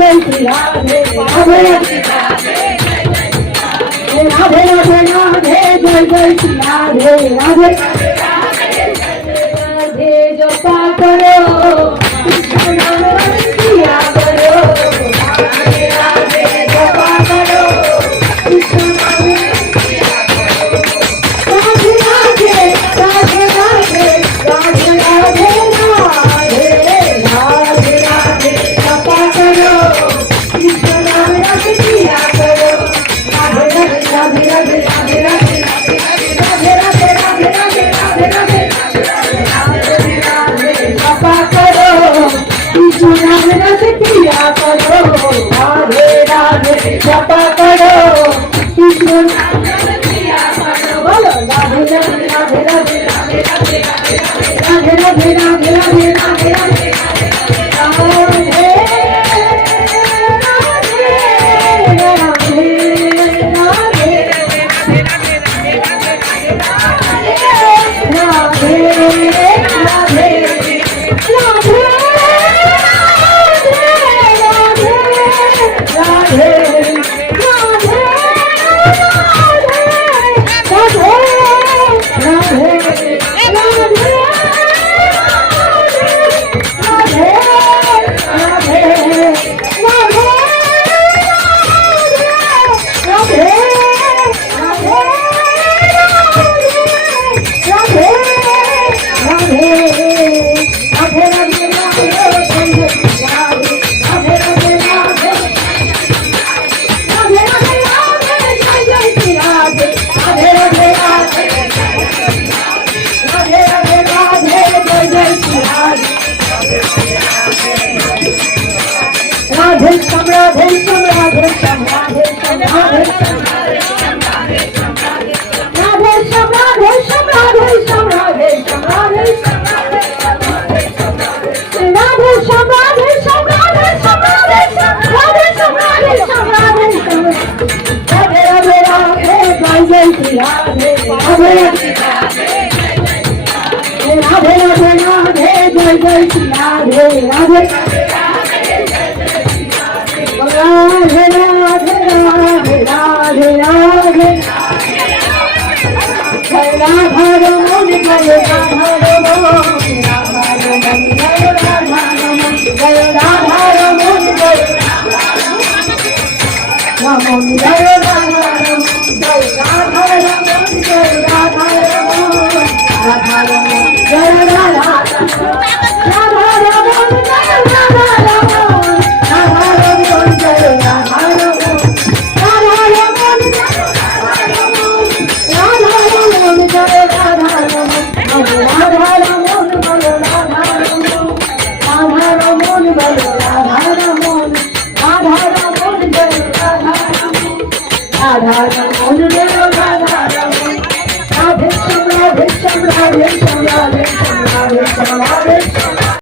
जय श्री राधे राधे राधे राधे राधे जय जय श्री राधे राधे राधे जपा करो कृष्ण नाम किया करो राधे राधे जपा करो कृष्ण नाम राधे राधे राधे राधे राधे राधे राधे राधे राधे जपा करो कृष्ण नाम किया करो राधे राधे राधे राधे राधे राधे राधे राधे राधे राधे राधे जपा करो कृष्ण नाम किया करो राधे राधे जपा करो कृष्ण नाम किया करो बोलो राधे राधे राधे राधे राधे राधे राधे राधे राधे राधे राधे राधे Radhe